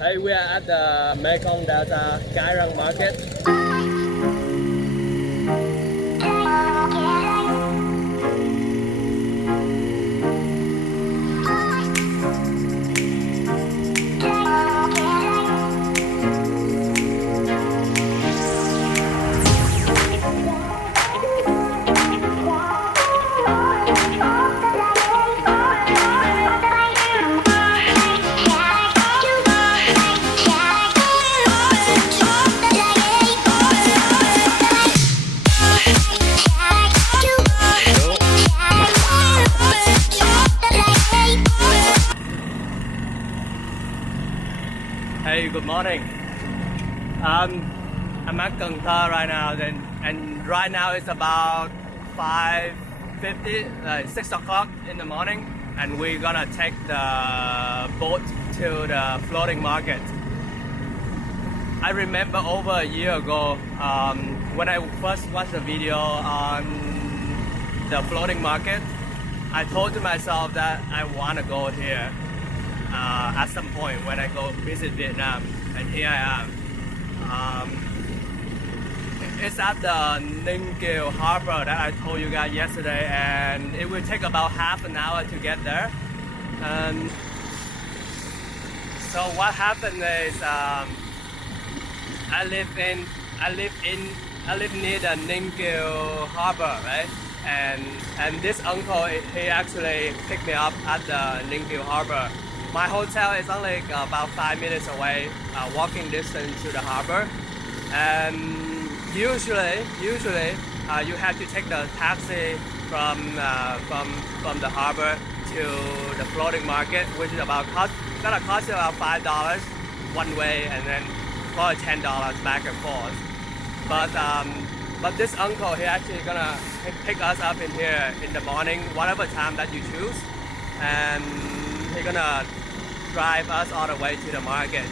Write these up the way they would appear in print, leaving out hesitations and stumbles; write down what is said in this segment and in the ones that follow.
Hey, we are at the Mekong Delta Cái Răng market. Hey, good morning. I'm at Cần Thơ right now, and right now it's about 5:50, 6 o'clock in the morning, and we're gonna take the boat to the floating market. I remember over a year ago, when I first watched the video on the floating market, I told to myself that I want to go here. At some point when I go visit Vietnam, and here I am. It's at the Ninh Kiều Harbour that I told you guys yesterday, and it will take about half an hour to get there. And so what happened is I live near the Ninh Kiều Harbour, right? And this uncle, he actually picked me up at the Ninh Kiều Harbour. My hotel is only about 5 minutes away, walking distance to the harbor. And usually you have to take the taxi from the harbor to the floating market, which is gonna cost you about $5 one way, and then probably $10 back and forth. But this uncle, he actually gonna pick us up in here in the morning, whatever time that you choose, and he's gonna drive us all the way to the market.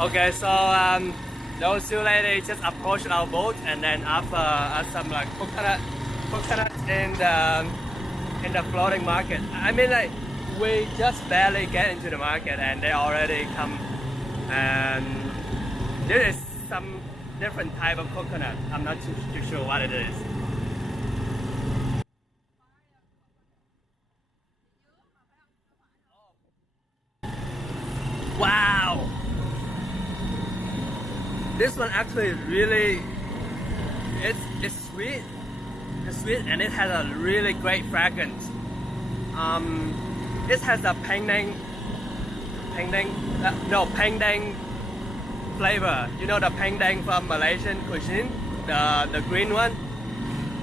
Okay, so those two ladies just approached our boat and then offer us some like coconut in the floating market. I mean, like, we just barely get into the market and they already come, and there is some different type of coconut. I'm not too sure what it is. Wow! This one actually really, it's sweet. It's sweet and it has a really great fragrance. It has a Pandan flavor. You know the Pandan from Malaysian cuisine, the green one.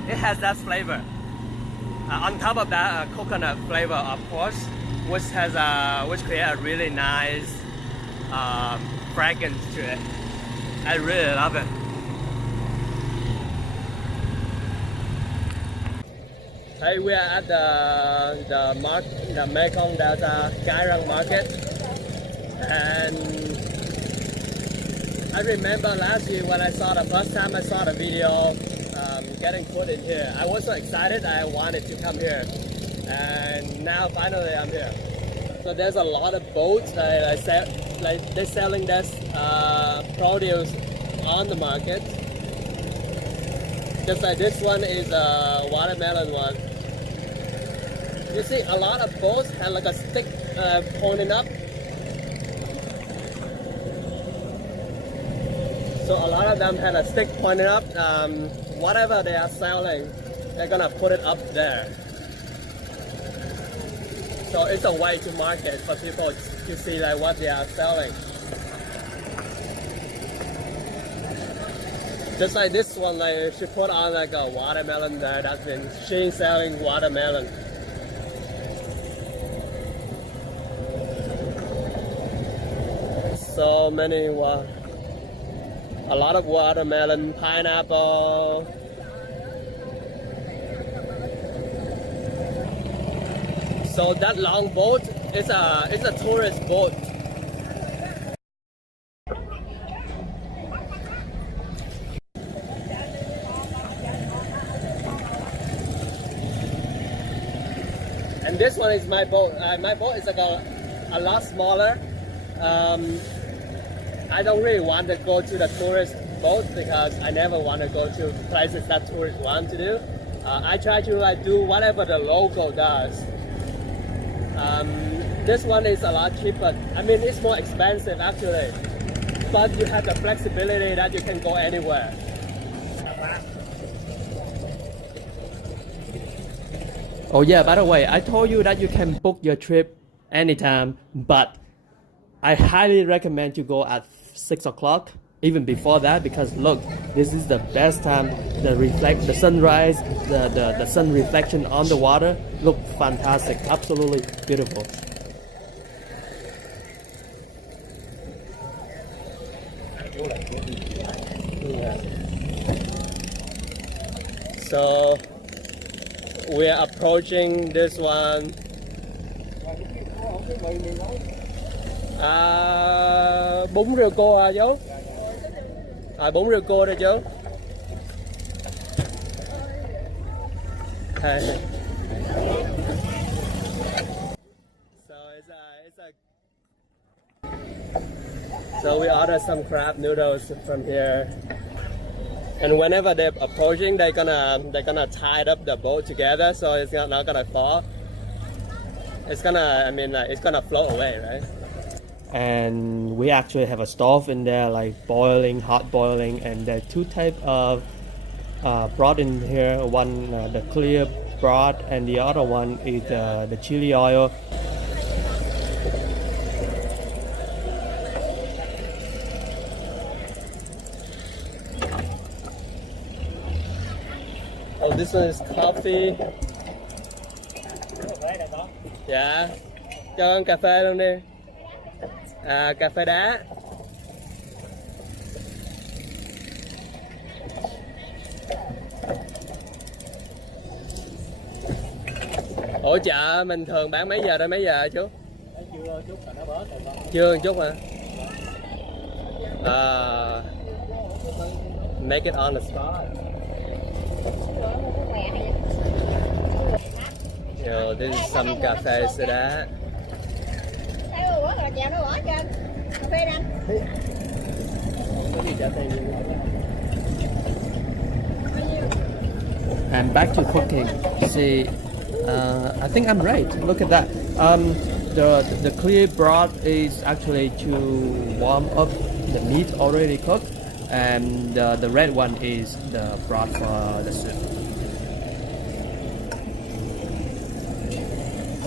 It has that flavor. On top of that, coconut flavor, of course, which creates a really nice fragrance to it. I really love it. Hey, we are at the Mekong Delta Cái Răng market, and I remember last year when first time I saw the video getting food in here. I was so excited. I wanted to come here, and now finally I'm here. So there's a lot of boats they're selling this produce on the market. Just like this one is a watermelon one. You see, a lot of boats have like a stick pointing up. So a lot of them had a stick pointing up. Whatever they are selling, they're gonna put it up there. So it's a way to market for people to see like what they are selling. Just like this one, like she put on like a watermelon there. That means she's selling watermelon. So many a lot of watermelon, pineapple. So that long boat is a tourist boat. And this one is my boat. My boat is like a lot smaller. I don't really want to go to the tourist boat because I never want to go to places that tourists want to do. I try to like do whatever the local does. This one is a lot cheaper. I mean, it's more expensive actually, but you have the flexibility that you can go anywhere. Oh yeah, by the way, I told you that you can book your trip anytime, but I highly recommend you go at 6 o'clock, even before that, because look, this is the best time. The sunrise, the sun reflection on the water look fantastic, absolutely beautiful. Yeah. So we are approaching this one. Bún riêu cô à chú? Bún riêu cô đây chú. So we ordered some crab noodles from here, and whenever they're approaching, they're gonna tie up the boat together so it's not gonna fall. It's gonna, it's gonna float away, right? And we actually have a stove in there, like boiling, hot boiling, and there are two types of broth in here. One the clear broth, and the other one is the chili oil. Oh, this one is coffee. Dạ, cho con cà phê luôn đi. Cà phê đá. Ủa chợ mình thường bán mấy giờ tới mấy giờ chú? Chưa chút là nó bớt rồi. Chưa chút hả? Make it on the spot. Yo, this is some cà phê sữa đá. And back to cooking. See, I think I'm right. Look at that. The clear broth is actually to warm up the meat already cooked, and the red one is the broth for the soup.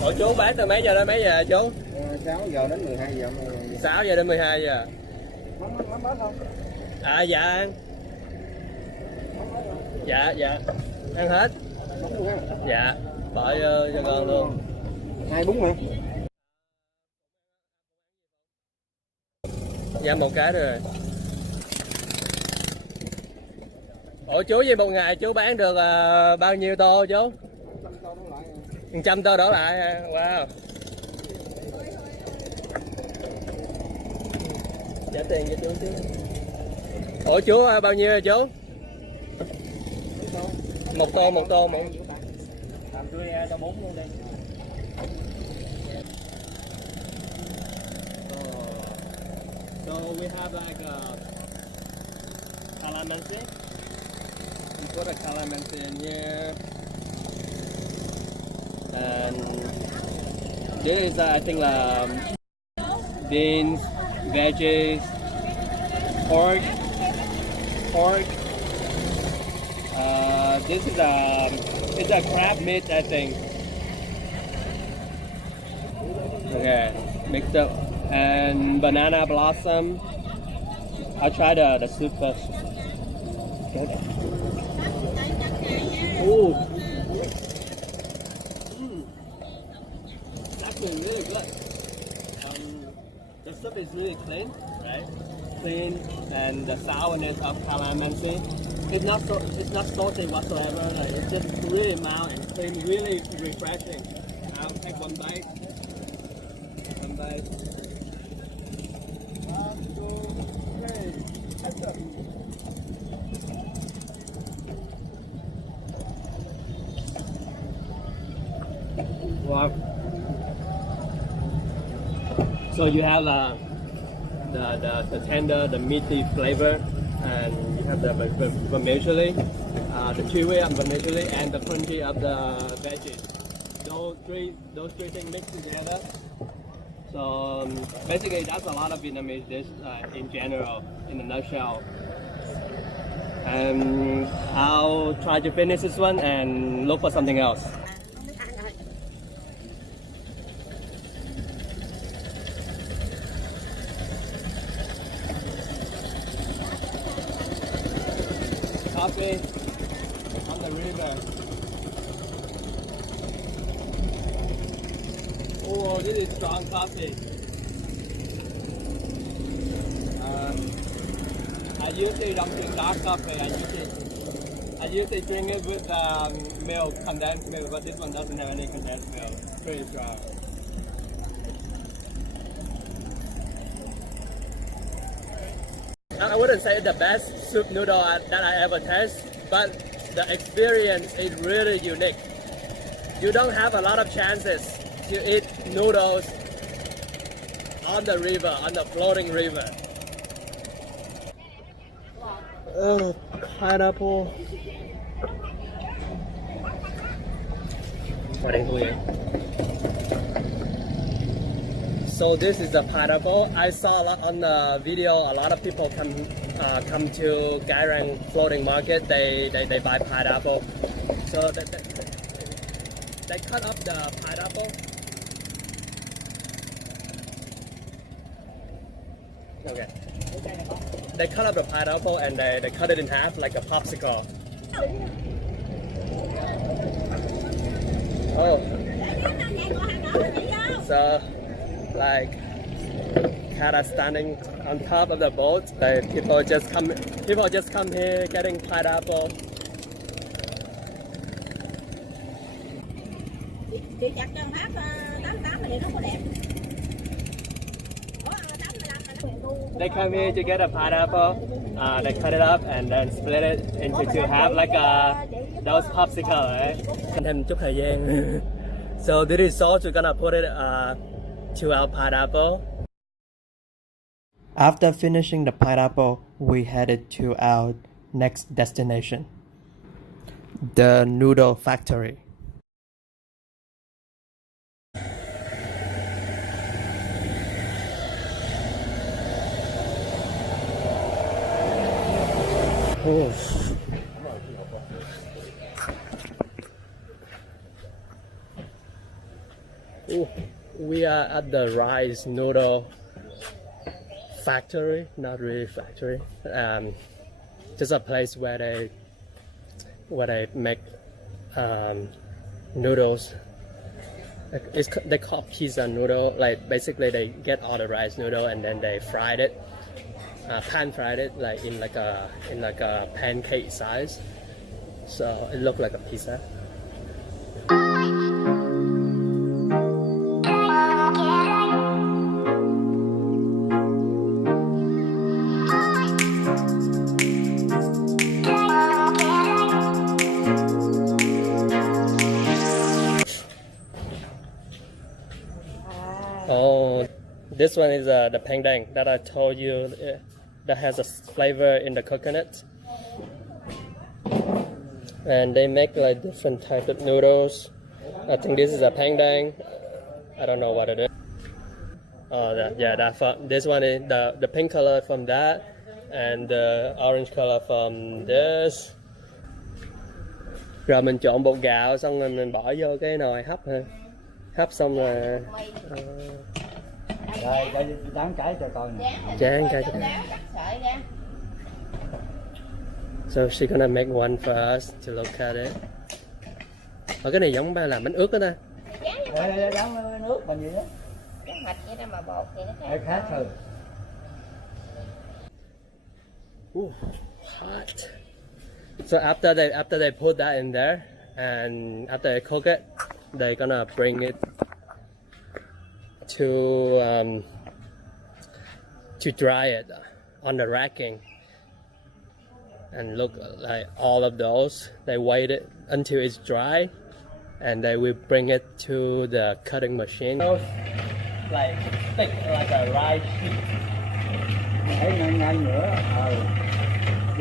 Ủa chú bán từ mấy giờ đến mấy giờ chú? 6 giờ đến 12 giờ. 6 giờ đến 12 giờ. Mắm bớt không? Dạ ăn. Dạ. Ăn hết. Dạ. Bỏ cho con luôn. 2 bún hả? Dạ một cái rồi. Ủa chú gì một ngày chú bán được bao nhiêu tô chú? 100 tô đổ lại. Wow. Trả tiền cho chú chứ. Ủa chú bao nhiêu rồi chú? Một tô. Làm tôi cho 4 luôn đi. So we have like calamansi. We put a calamansi in here. And this is I think beans, veggies, pork. This is it's a crab meat, I think. Okay, mixed up. And banana blossom. I'll try the soup first. Okay. Ooh. It's actually really good. The soup is really clean, right? Clean, and the sourness of calamansi. It's not salty whatsoever. Like, it's just really mild and clean, really refreshing. I'll take one bite. One bite. 1, 2, 3. Wow. So you have the tender, the meaty flavor, and you have the vermicelli, the chewy of vermicelli, and the crunchy of the veggies. Those three things mixed together. So basically, that's a lot of Vietnamese dish in general, in a nutshell. And I'll try to finish this one and look for something else. Coffee on the river. Oh, this is strong coffee. I usually don't drink dark coffee. I usually drink it with milk, condensed milk, but this one doesn't have any condensed milk. It's pretty strong. I wouldn't say the best soup noodle that I ever tasted, but the experience is really unique. You don't have a lot of chances to eat noodles on the river, on the floating river. Oh, pineapple. What is it? So this is the pineapple. I saw a lot on the video. A lot of people come to Cái Răng floating market. They buy pineapple. So they cut up the pineapple. Okay. They cut up the pineapple and they cut it in half like a popsicle. Oh. So, like, kind of standing on top of the boat. Like, people just come here getting pineapple. Chị chặt cho hát 88 thì nó có đẹp. They come here to get a pineapple. They cut it up and then split it into two half like those popsicle, right? Thêm chút thời gian. So this is sauce. We're gonna put it to our pineapple. After finishing the pineapple, we headed to our next destination, the Noodle factory. Oh. Ooh, we are at the rice noodle factory, not really factory, just a place where they make noodles. They call pizza noodle. Like basically they get all the rice noodle and then they fried it, pan fried it like in like a pancake size, so it looked like a pizza. Oh, this one is the Pandan that I told you that has a flavor in the coconut. And they make like different type of noodles. I think this is a Pandan. I don't know what it is. Oh, this one is the pink color from that, and the orange color from this. Rồi mình trộn bột gạo xong rồi mình bỏ vô cái nồi hấp ha. Hấp xong rồi Dán cái cho con. Dán cái cho con. So she's gonna make one for us to look at it. Cái này giống làm bánh ướt đó ta. Dán nước bằng gì đó. Cái mạch vậy đó mà bột thì nó Cái khác thôi. Hot. So after they put that in there, and after they cook it, they're gonna bring it to dry it on the racking. And look, like all of those, they wait it until it's dry, and they will bring it to the cutting machine. Like thick, like a rice sheet. Đấy nhanh nữa.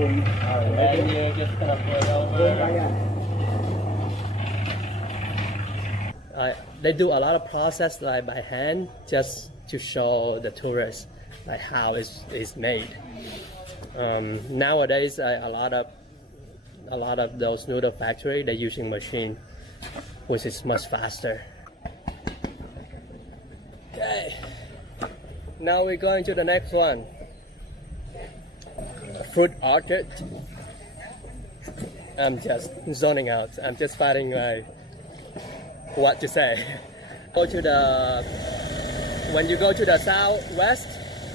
And then you're just gonna put it over. They do a lot of process like by hand just to show the tourists like how it's made. Nowadays, a lot of those noodle factory they're using machine, which is much faster. Okay, now we're going to the next one. Fruit orchard. I'm just zoning out. I'm just fighting like what to say. When you go to the southwest,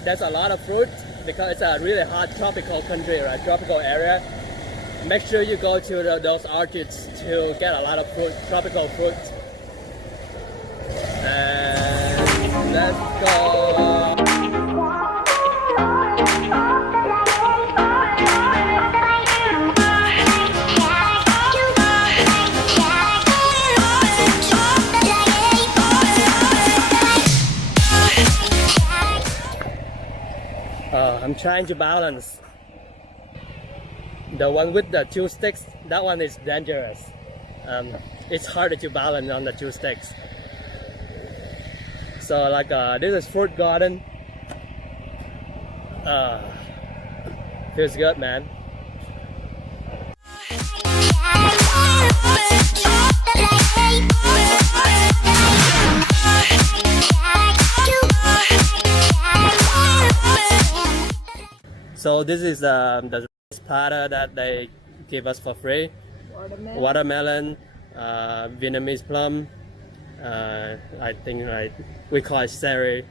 there's a lot of fruit because it's a really hot tropical country, right? Tropical area. Make sure you go to those orchards to get a lot of fruit, tropical fruit. And let's go. I'm trying to balance. The one with the two sticks, that one is dangerous. It's harder to balance on the two sticks. So like this is fruit garden. Feels good, man. So this is the platter that they give us for free. Watermelon, Vietnamese plum. I think like we call it seri,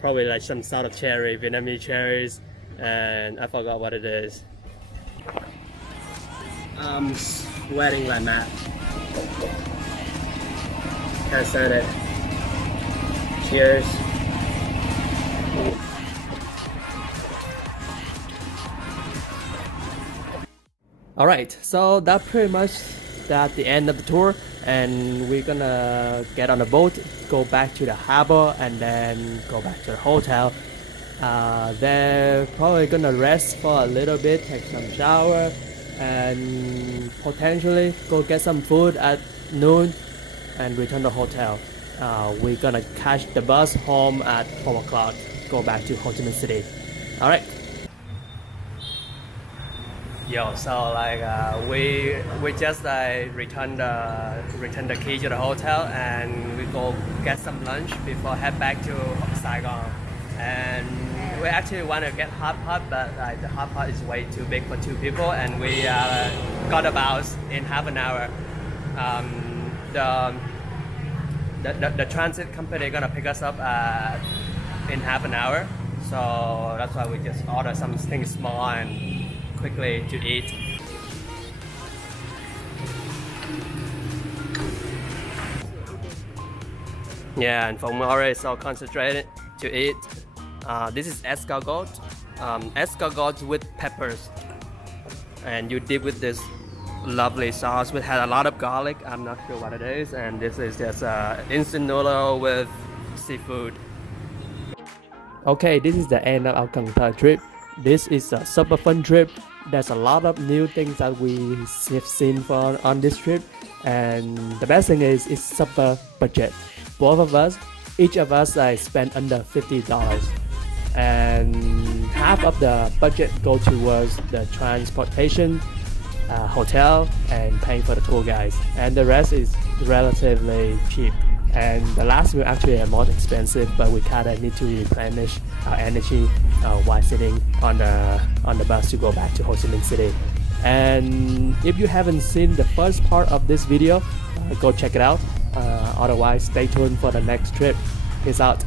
probably like some sort of cherry, Vietnamese cherries, and I forgot what it is. I'm sweating like mad. Can't stand it. Cheers. Alright, so that's pretty much the end of the tour, and we're gonna get on the boat, go back to the harbor, and then go back to the hotel. They're probably gonna rest for a little bit, take some shower, and potentially go get some food at noon and return to the hotel. We're gonna catch the bus home at 4 o'clock, go back to Ho Chi Minh City. Alright. Yo, so like we just return the key to the hotel, and we go get some lunch before head back to Saigon. And we actually want to get hot pot, but like the hot pot is way too big for 2 people, and we got a bus in half an hour. The transit company gonna pick us up in half an hour, so that's why we just order something small and quickly to eat. Yeah, and Phong already so concentrated to eat. This is escargot. Escargot with peppers, and you dip with this lovely sauce which had a lot of garlic. I'm not sure what it is, and this is just instant noodle with seafood. Okay, this is the end of our Cần Thơ trip. This is a super fun trip. there's a lot of new things that we have seen on this trip, and the best thing is it's super budget. Both of us, each of us spent under $50, and half of the budget go towards the transportation, hotel, and paying for the tour guides, and the rest is relatively cheap. And the last meal actually are more expensive, but we kind of need to replenish our energy while sitting on the bus to go back to Ho Chi Minh City. And if you haven't seen the first part of this video, go check it out. Otherwise, stay tuned for the next trip. Peace out.